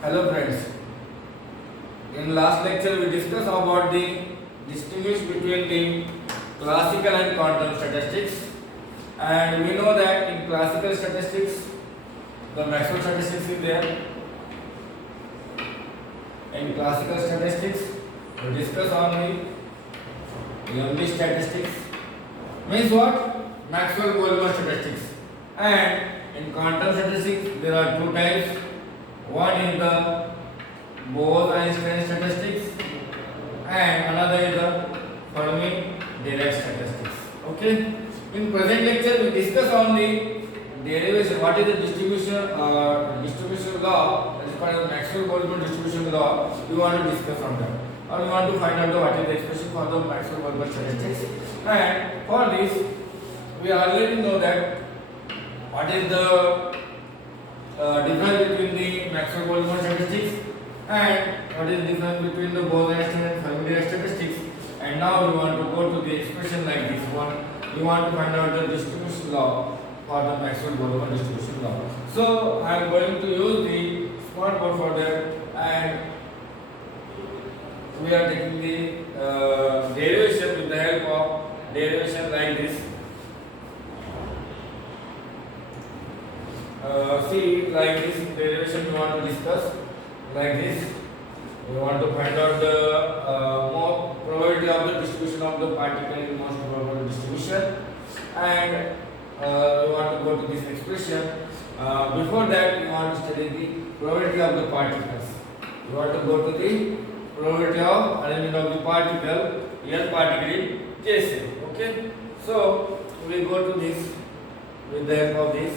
Hello friends. In last lecture we discussed about the distinguish between the classical and quantum statistics, and we know that in classical statistics the Maxwell statistics is there. In classical statistics we discuss on the Young's statistics, means what? Maxwell-Boltzmann statistics. And in quantum statistics there are two types. One is the Bose-Einstein statistics and another is the Fermi-Dirac statistics. Okay. In present lecture we discuss on the derivation. What is the distribution law? That is called as Maxwell-Boltzmann distribution law. We want to discuss on that. Or we want to find out what is the expression for the Maxwell-Boltzmann statistics. And for this we already know that what is the difference between the Maxwell-Boltzmann statistics and what is the difference between the Bose-Einstein and Fermi-Dirac statistics. And now we want to go to the expression like this one. We want to find out the distribution law for the Maxwell-Boltzmann distribution law. So I am going to use the smart board for that, and we are taking the derivation with the help of derivation like this. See, like this derivation we want to discuss like this. We want to find out the more probability of the distribution of the particle in most probable distribution, and we want to go to this expression. Before that, we want to study the probability of the particles. We want to go to the probability of arrangement of the particle, N particle in K cell. Okay, so we go to this with the help of this.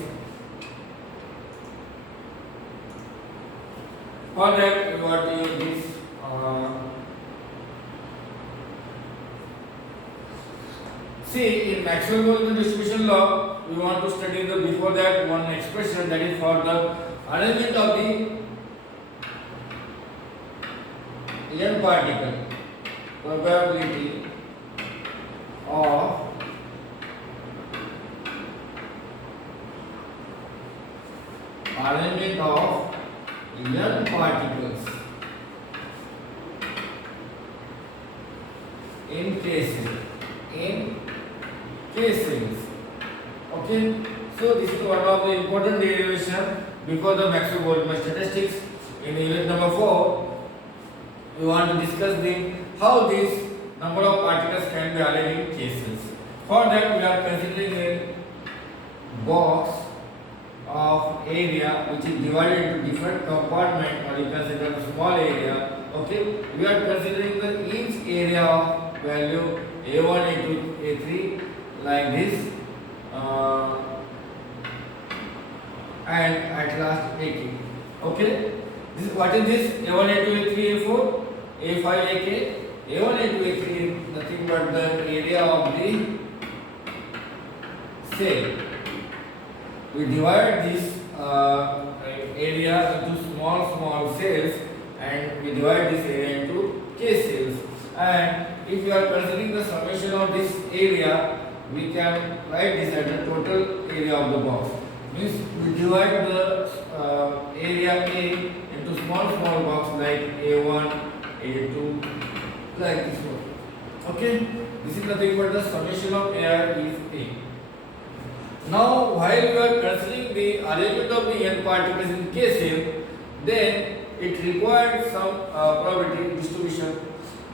For that, we want to use this. See, in Maxwell-Boltzmann distribution law, we want to study the before that one expression, that is for the arrangement of the N particle, probability of arrangement of N particles in cases. Okay, so this is one of the important derivation before the Maxwell-Boltzmann statistics. In unit number 4, we want to discuss the how this number of particles can be arranged in cases. For that, we are considering a box of area which is divided into different compartment, or you can say a small area. Okay, we are considering the each area of value a1, a2, a3 like this, and at last a2. Okay, this is what is this a1, a2, a3, a4, a5, ak. a1, a2, a3 is nothing but the area of the cell. We divide this area into small cells, and we divide this area into K cells. And if we are considering the summation of this area, we can write this as the total area of the box. Means we divide the area A into small box like A1, A2, like this one. Okay, this is nothing but the summation of area is A. Now, while we are considering the arrangement of the N particles in K cell, then it requires some probability distribution.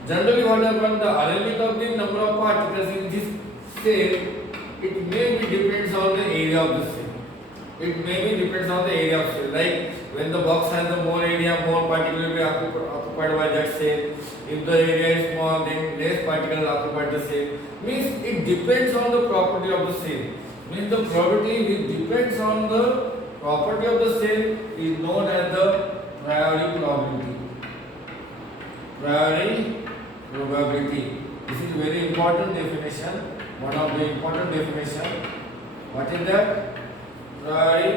Generally, what happens, the arrangement of the number of particles in this cell, it may be depends on the area of the cell. It may be depends on the area of cell. Like when the box has the more area, more particle will be occupied by that cell. If the area is small, then less particles occupy the cell. Means it depends on the property of the cell. Means the probability which depends on the property of the cell is known as the priori probability. Priori probability. This is very important definition. One of the important definition. What is that? Priori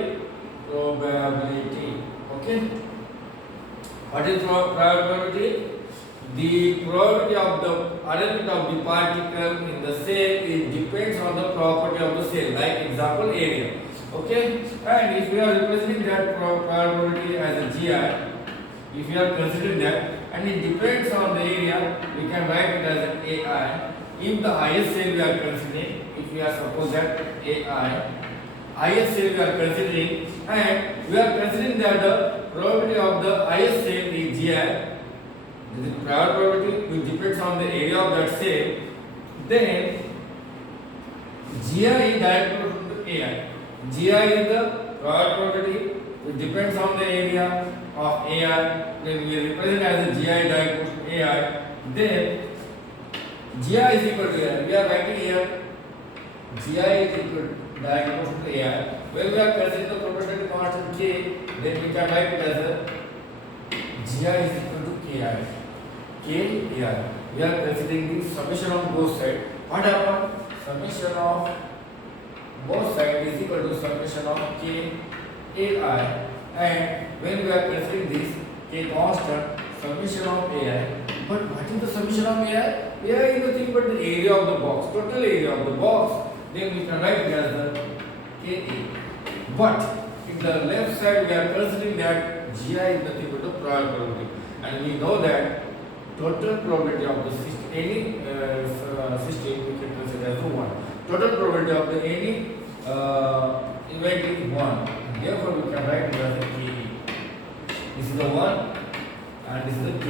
probability. Okay. What is priori probability? The probability of the arrangement of the particle in the cell is depends on the property of the cell. Like example, area. Okay, and if we are representing that probability as a GI, If we are considering that, and it depends on the area, we can write it as an AI. If the highest cell we are considering, if we are suppose that AI, highest cell we are considering, and we are considering that the probability of the highest cell is GI, this is prior probability which depends on the area of that cell, then GI is direct proportional to AI. GI is the prior probability which depends on the area of AI. When we represent as a GI direct proportional to AI, then GI is equal to AI. We are writing here GI is equal to direct proportional to AI. When we are considering the proportionality constant K, then we can write it as a GI is equal to KI. KI. We are considering the summation of both sides. What happened? Summation of both sides is equal to summation of KAI. And when we are considering this K constant, summation of AI. But what is the summation of AI? AI is nothing but the area of the box, total area of the box. Then we can write it as the KA. But in the left side we are considering that GI is nothing but the prior probability. And we know that total probability of the system, any system we can consider as 1. Total probability of the any event is 1. Therefore we can write it as a KE. This is the 1 and this is the K.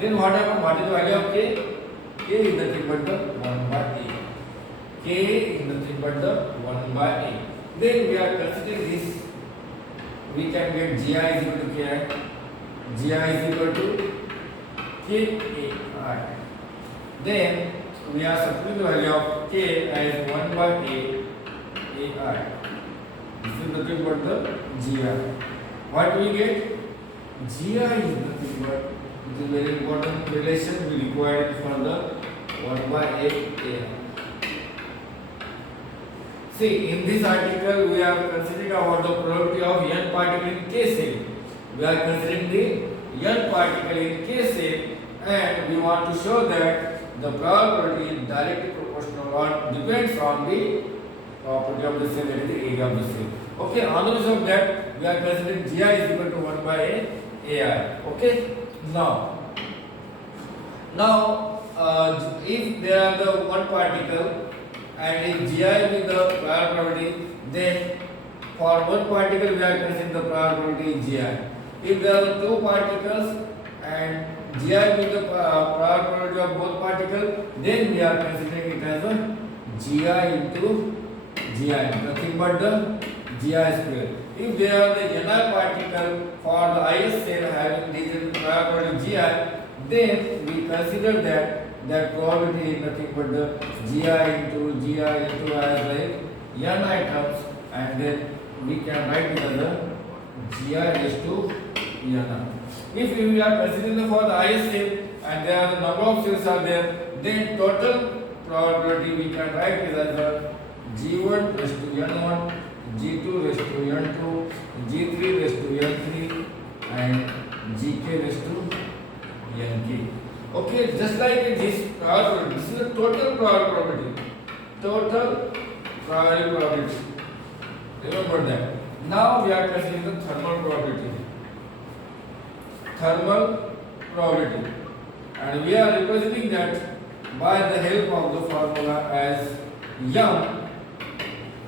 Then what happens? What is the value of K? K is nothing but the 1 by A. K is nothing but the 1 by A. Then we are considering this. We can get GI is equal to KI. GI is equal to KAI. Then we are substituting the value of K as 1 by AI. This is nothing but the GI. What we get? GI is nothing but the very important relation we require for the 1 by AI. See, in this article we are considering about the probability of n particle in K cell. We are considering the n particle in K cell, and we want to show that the probability is directly proportional or depends on the property of the cell, that is the area of the cell. Okay, on the basis of that, we are considering GI is equal to 1 by AI. Okay, now if there are the one particle and if GI is the prior probability, then for one particle we are considering the prior probability is GI. If there are two particles and GI is the prior probability of both particles, then we are considering it as a GI into GI, nothing but the GI square. If there are the NR particle for the highest cell having this prior probability GI, then we consider that probability is nothing but the GI into as like n items, and then we can write it as a GI raised to n. If we are considering for the highest cell and there are the number of cells are there, then total probability we can write it as a G1 raised to n1, G2 raised to n2, G3 raised to n3, and Gk raised to nk. Okay, just like in this probability, this is the total probability. Total probability. Remember that. Now we are considering the thermal probability. Thermal probability. And we are representing that by the help of the formula as m.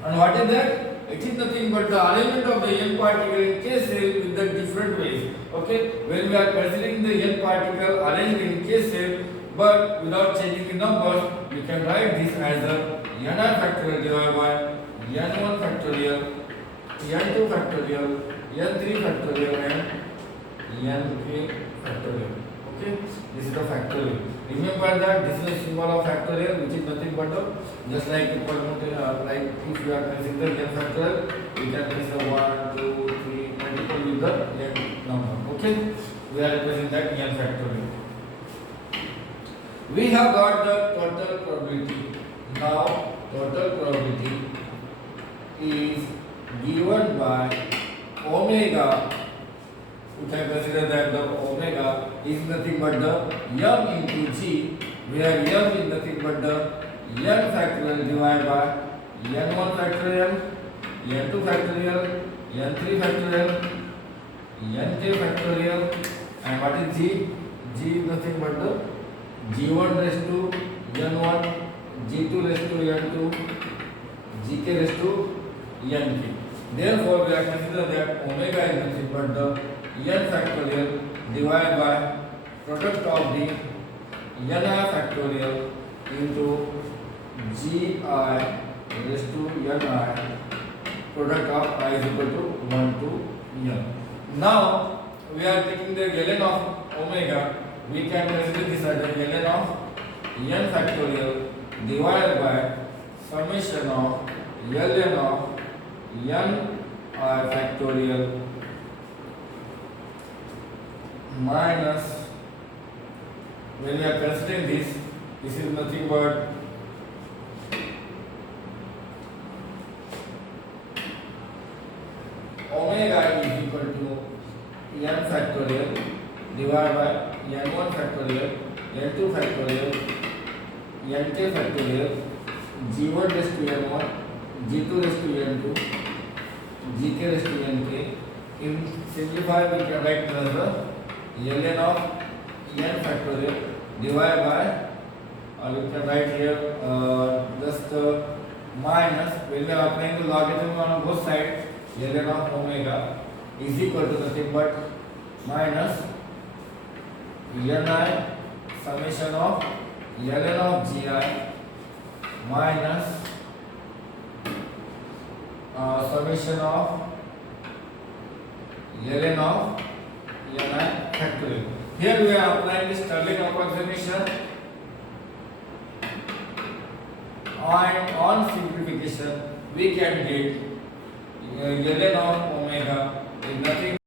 And what is that? It is nothing but the arrangement of the n particle in K cell with the different ways. Okay, when we are considering the n particle arranged in K cell but without changing the numbers, we can write this as a nr factorial divided by n1 factorial, n2 factorial, n3 factorial, and nk factorial. Okay, this is the factorial. Remember that this is a symbol of factorial, which is nothing but just like the like if you are considering the n factorial, we can consider 1, 2, 3 multiple with the n number. Okay, we are representing that n factorial. We have got the total probability. Now total probability is given by omega. We can consider that the omega is nothing but the m into g, where m is nothing but the n factorial divided by n1 factorial, n2 factorial, n3 factorial, nk factorial, and what is g? G is nothing but the g1 raised to n1, g2 raised to n2, gk raised to nk. Therefore, we are considering that omega is nothing but the n factorial divided by product of the ni factorial into gi raised to ni product of I is equal to 1 to n. Now we are taking the ln of omega. We can consider this as the ln of n factorial divided by summation of ln of n I factorial minus, when we are considering this is nothing but omega is equal to n factorial divided by n1 factorial, n2 factorial, nk factorial, g1 raised to n1, g2 raised to n2, gk raised to nk. In simplify, we can write as the ln of n factorial divided by, or you can write here just minus, when we are applying the logarithm on both sides, ln of omega is equal to nothing but minus ni summation of ln of gi minus summation of ln of ni factorial. Here we are applying the Stirling approximation, and on simplification we can get ln of